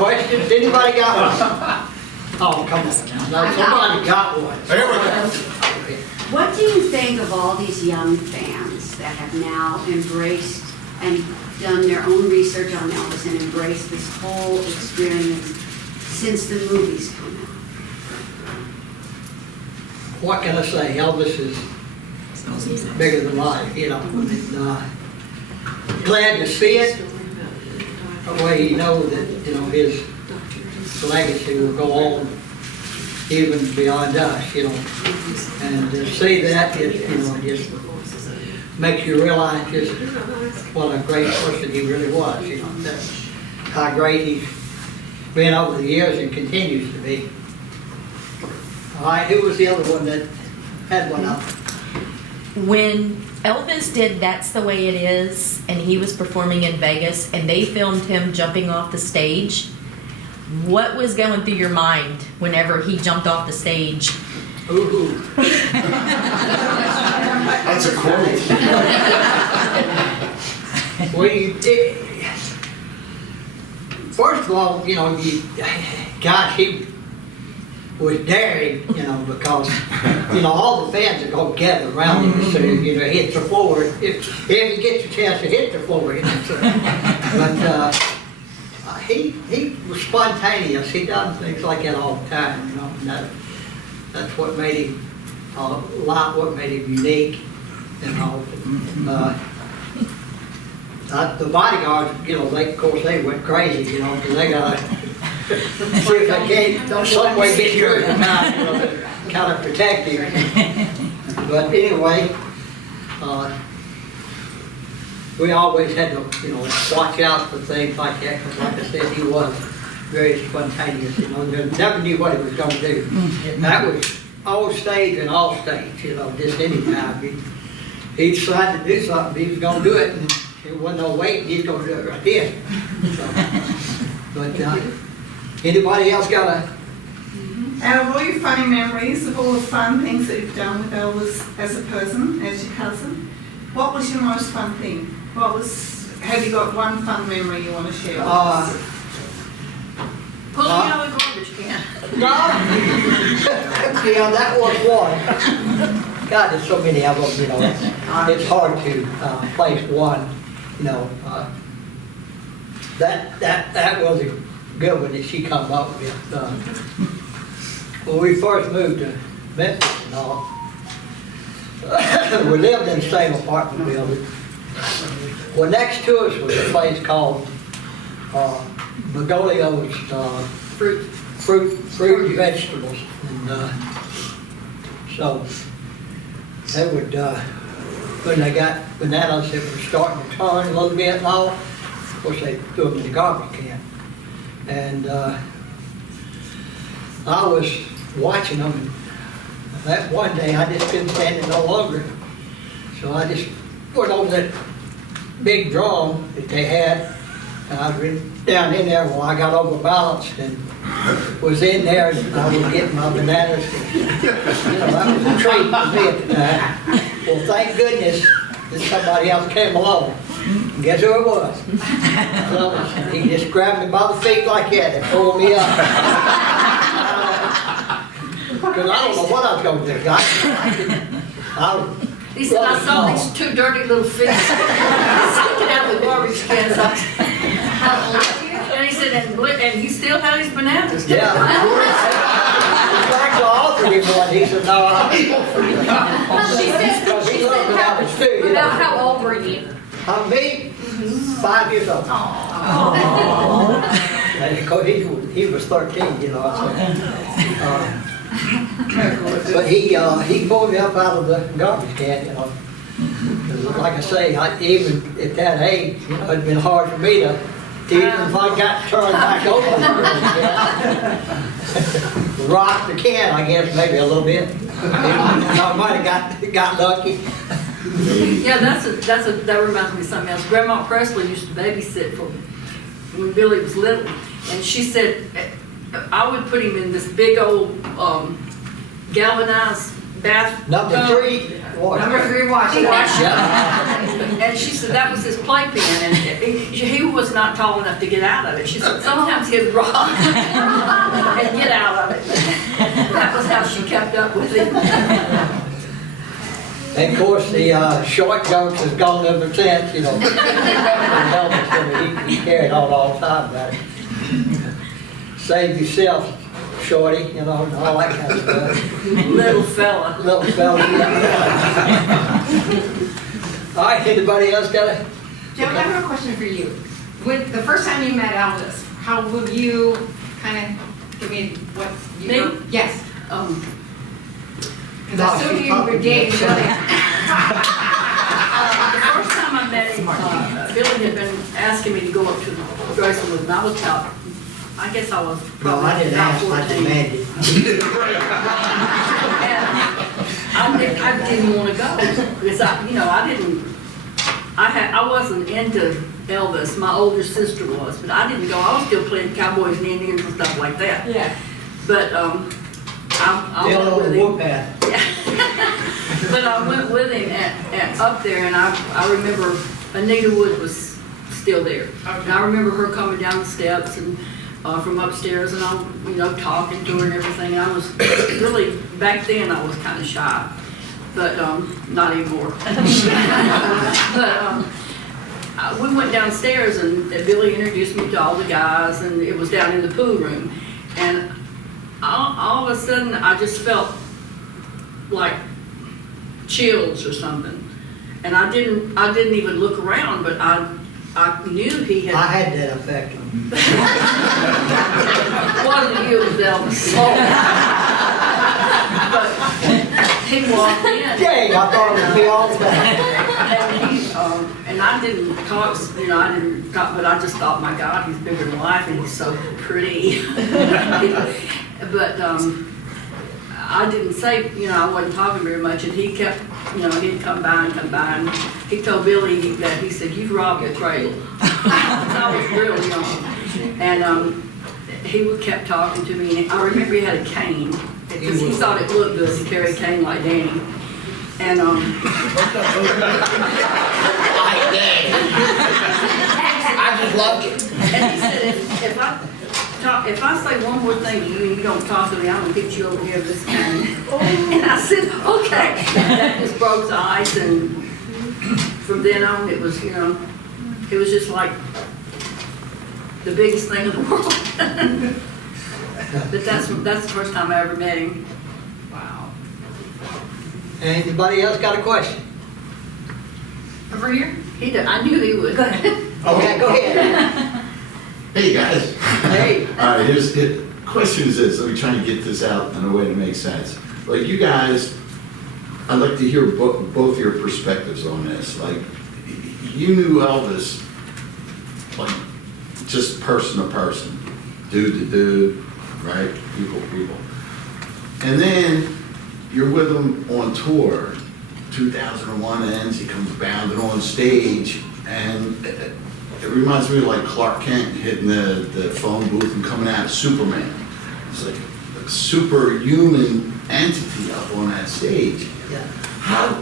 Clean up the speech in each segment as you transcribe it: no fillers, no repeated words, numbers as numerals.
questions? Anybody got one? Oh, come on. No, somebody got one. There we go. What do you think of all these young fans that have now embraced and done their own research on Elvis and embraced this whole experience since the movies come out? What can I say? Elvis is bigger than life, you know. And, glad to see it. That way you know that, you know, his legacy will go on even beyond us, you know. And to see that, it, you know, just makes you realize just what a great person he really was, you know. How great he's been over the years and continues to be. All right, who was the other one that had one up? When Elvis did That's the Way It Is, and he was performing in Vegas, and they filmed him jumping off the stage, what was going through your mind whenever he jumped off the stage? Ooh. That's a quote. First of all, you know, gosh, he was daring, you know, because, you know, all the fans would go gather around him and say, you know, hit the floor. If he gets a chance to hit the floor, you know, so. But he was spontaneous. He done things like that all the time, you know, and that's what made him what made him unique, you know. The bodyguards, you know, they, of course, they went crazy, you know, because they got to see if they can't some way get through it tonight, you know, to kind of protect him. But anyway, we always had to, you know, watch out for things like that, because like I said, he was very spontaneous, you know, never knew what he was going to do. And that was on stage and off stage, you know, just any time. He decided to do something, he was going to do it, and there wasn't no waiting, he's going to do it right then. So, but anybody else got a? Out of all your funny memories, of all the fun things that you've done with Elvis as a person, as your cousin, what was your most fun thing? Have you got one fun memory you want to share with us? Pull me out of the garbage can. No. Yeah, that was one. God, there's so many of them, you know. It's hard to place one, you know. That was a good one that she come up with. When we first moved to Memphis and all, we lived in the same apartment building. Well, next to us was a place called Magolio's fruit and vegetables, and so they would when they got bananas that were starting to turn a little bit and all, of course they threw them in the garbage can, and I was watching them, and that one day I just couldn't stand it no longer, so I just put over that big drum that they had, and I was down in there. Well, I got overbalanced and was in there, and I was getting my bananas. You know, that was a treat for me at the time. Well, thank goodness that somebody else came along. And guess who it was? So he just grabbed me by the feet like that and pulled me up. Because I don't know what I was going to do. He said, I saw these two dirty little fish sticking out of the garbage cans. And he said, and he still had his bananas. Yeah. Actually, I offered him one. He said, no, I'll be for you. Because he loved bananas too. You know. How old were you? Me? 5 years old. And of course, he was 13, you know. But he pulled me up out of the garbage can, you know. 'Cause like I say, even at that age, you know, it'd been hard for me to, even if I got turned back over the can, rock the can, I guess, maybe a little bit. I might have got lucky. Yeah, that reminds me of something else. Grandma Presley used to babysit for me when Billy was little, and she said I would put him in this big old galvanized bath. Number tub. 3, water. Number 3, washing. Yeah. And she said that was his playpen, and he was not tall enough to get out of it. She said sometimes he'd rock and get out of it. That was how she kept up with him. And of course, the short jokes has gone ever since, you know. Elvis, he carried on all the time about it. Save yourself, shorty, you know, and all that kind of stuff. Little fella. Little fella. All right, anybody else got a? Joe, I have a question for you. With the first time you met Elvis, how would you kind of give me what you Me? know? Yes. Because No, I assume she's you were talking dating to Billy. The first time I met him, Billy had been asking me to go up to Graceland, and I was about, I guess I was No, probably I didn't about ask, I 14. demanded. And I didn't want to go, because I wasn't into Elvis, my older sister was, but I didn't go, I was still playing cowboys and Indians and stuff like that. Yeah. But, I Still went on with the him. warpath. But I went with him at up there, and I remember Anita Wood was still there. And I remember her coming down the steps and from upstairs, and I'm talking to her and everything. And I was really, back then I was kind of shy, but not anymore. But we went downstairs, and Billy introduced me to all the guys, and it was down in the pool room, and all of a sudden I just felt like chills or something, and I didn't even look around, but I knew he I had. had that effect on me. Wasn't you, it was Elvis. But he walked in. Dang, I thought it would be all that. And I didn't talk, but I just thought, my God, he's bigger than life, and he's so pretty. But I didn't say, I wasn't talking very much, and he kept, he'd come by, and he told Billy that, he said, "You've robbed the cradle." I was real young, and he kept talking to me, and I remember he had a cane, because he thought it looked good to carry a cane like Danny, and I just loved it. And he said, if I say one more thing to you and you don't talk to me, I'm gonna get you over here with this cane. And I said, okay. And that just broke the ice, and from then on, it was, it was just like the biggest thing in the world. But that's the first time I ever met him. Wow. Anybody else got a question? Over here? He did, I knew he would. Okay, go ahead. Hey, guys. Hey. All right, the question is this, let me try and get this out in a way that makes sense. Like, you guys, I'd like to hear both your perspectives on this. Like, you knew Elvis, like, just person to person, dude to dude, right? People to people. And then you're with him on tour. 2001 ends, he comes bounding on stage, and it reminds me of like Clark Kent hitting the phone booth and coming out as Superman. It's like a superhuman entity up on that stage. Yeah. How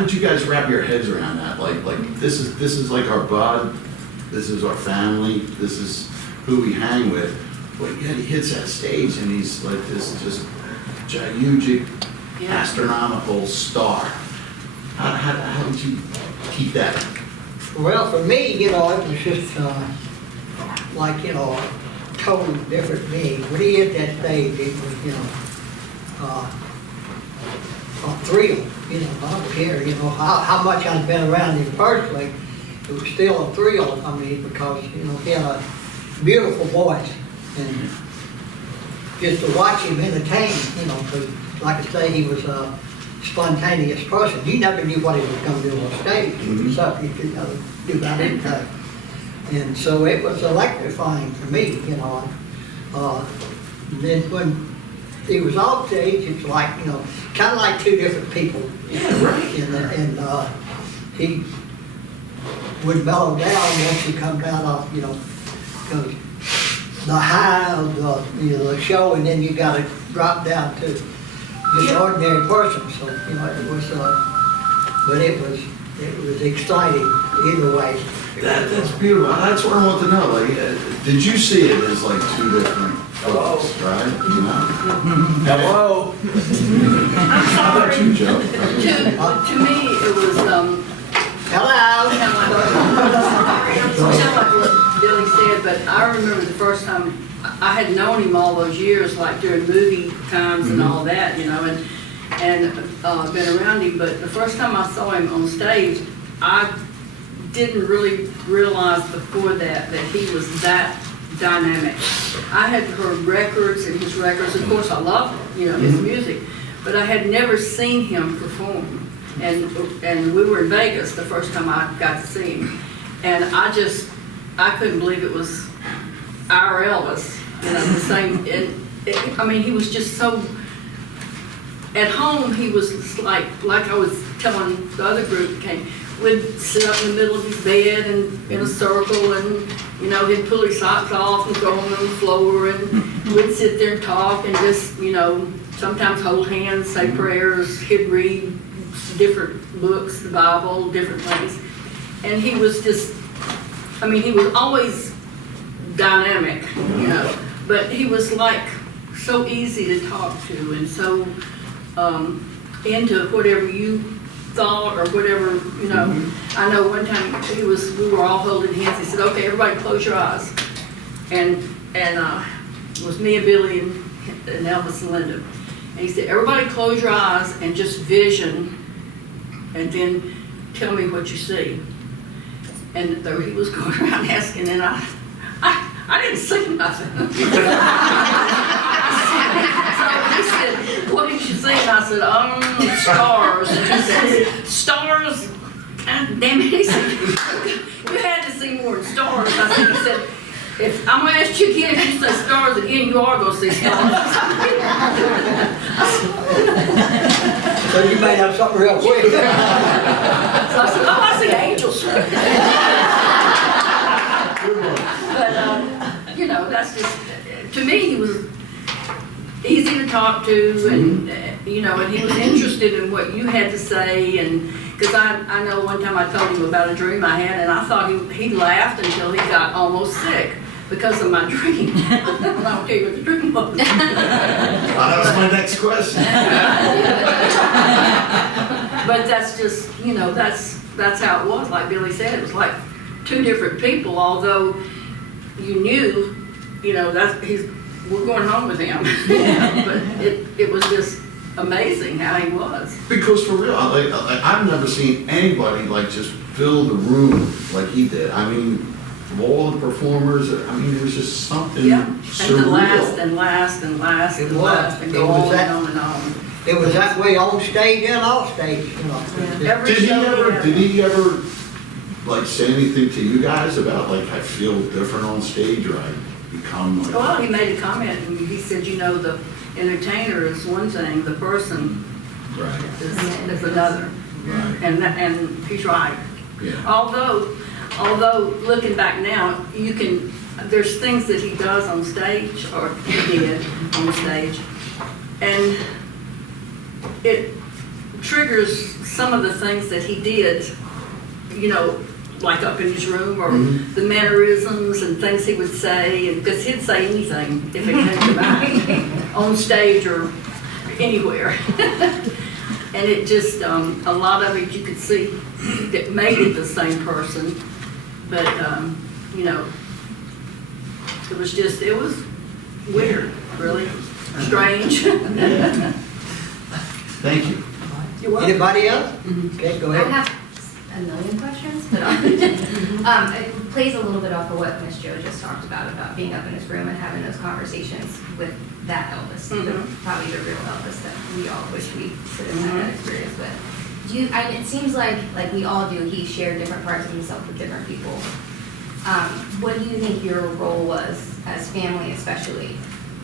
did you guys wrap your heads around that? Like this is like our bud, this is our family, this is who we hang with. But yet he hits that stage and he's like this just gigantic, astronomical star. How did you keep that? Well, for me, it was just like, a totally different being. When he hit that stage, it was, a thrill. I don't care, how much I've been around him personally, it was still a thrill. I mean, because, he had a beautiful voice. And just to watch him entertain, because, like I say, he was a spontaneous person. You never knew what he was going to do on stage. Mm-hmm. Stuff he could do about anything. And so it was electrifying for me, And then when he was off stage, it's like, kind of like two different people. Yeah, right. And he would mellow down once he come down off, because the high of the show, and then you got to drop down to just an ordinary person, so, you know, it was, but it was exciting either way. That's beautiful. That's what I want to know. Like, did you see it as like two different books, right? You know? Hello? I'm How about sorry. you, Joe? To me, it was, Hello? kind of like what Billy said, but I remember the first time, I had known him all those years, like during movie times and all that, you know, and been around him, but the first time I saw him on stage, I didn't really realize before that he was that dynamic. I had heard records and his records, of course I loved, you know, his music, but I had never seen him perform. And we were in Vegas the first time I got to see him. And I couldn't believe it was our Elvis, you know, the same. I mean, he was just so, at home, he was like I was telling the other group that came, would sit up in the middle of his bed and in a circle and, you know, he'd pull his socks off and throw them on the floor and we'd sit there and talk and just, you know, sometimes hold hands, say prayers, he'd read different books, the Bible, different things. And he was just, I mean, he was always dynamic, you know, but he was like so easy to talk to and so into whatever you thought or whatever, you know. I know one time we were all holding hands. He said, okay, everybody close your eyes. And it was me and Billy and Elvis and Linda. And he said, everybody close your eyes and just vision and then tell me what you see. And he was going around asking, and I didn't see nothing. So he said, what did you see? And I said, stars. And he said, stars? God damn it. He said, you had to see more than stars. He said, if I'm going to ask you again, if you say stars again, you are going to see stars. So you made up something real quick. So I said, oh, I see angels. But, you know, that's just, to me, he was easy to talk to and, you know, and he was interested in what you had to say. And because I know one time I told him about a dream I had and I thought he laughed until he got almost sick because of my dream. I'll tell you what the dream was. That was my next question. But that's just, you know, that's how it was. Like Billy said, it was like two different people, although you knew, you know, we're going home with him. But it was just amazing how he was. Because for real, I've never seen anybody like just fill the room like he did. I mean, of all the performers, I mean, it was just something Yeah, and to surreal. last and last and last It and was. last and It go was on that- and on and on. It was that way on stage and off stage, you know. Every Did he show ever, he had. like say anything to you guys about like I feel different on stage or I become like? Well, he made a comment and he said, you know, the entertainer is one thing, the person Right, is another. right, And he's right. yeah. Although looking back now, there's things that he does on stage, or he did on stage, and it triggers some of the things that he did, you know, like up in his room, or the mannerisms and things he would say, and because he'd say anything if it came to mind, on stage or anywhere. And it just, a lot of it you could see that made it the same person. But, you know, it was weird, really, strange. Thank you. You're welcome. Anybody else? Okay, go I ahead. have a million questions, but it plays a little bit off of what Miss Jo just talked about being up in his room and having those conversations with that Elvis, probably the real Elvis that we all wish we could have had that experience with. It seems like we all do, he shared different parts of himself with different people. What do you think your role was as family especially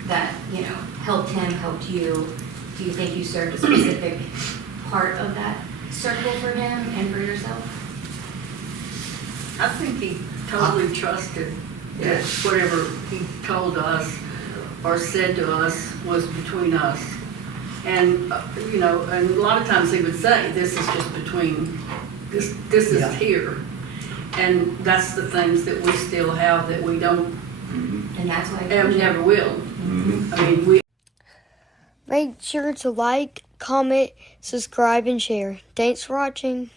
that, you know, helped him, helped you? Do you think you served a specific part of that circle for him and for yourself? I think he totally trusted that whatever he told us or said to us was between us. And, you know, and a lot of times he would say, this is just between, this Yeah. is here. And that's the things that we still have that we don't, And that's why. and never will. Mhm. I mean, we Make sure to like, comment, subscribe, and share. Thanks for watching.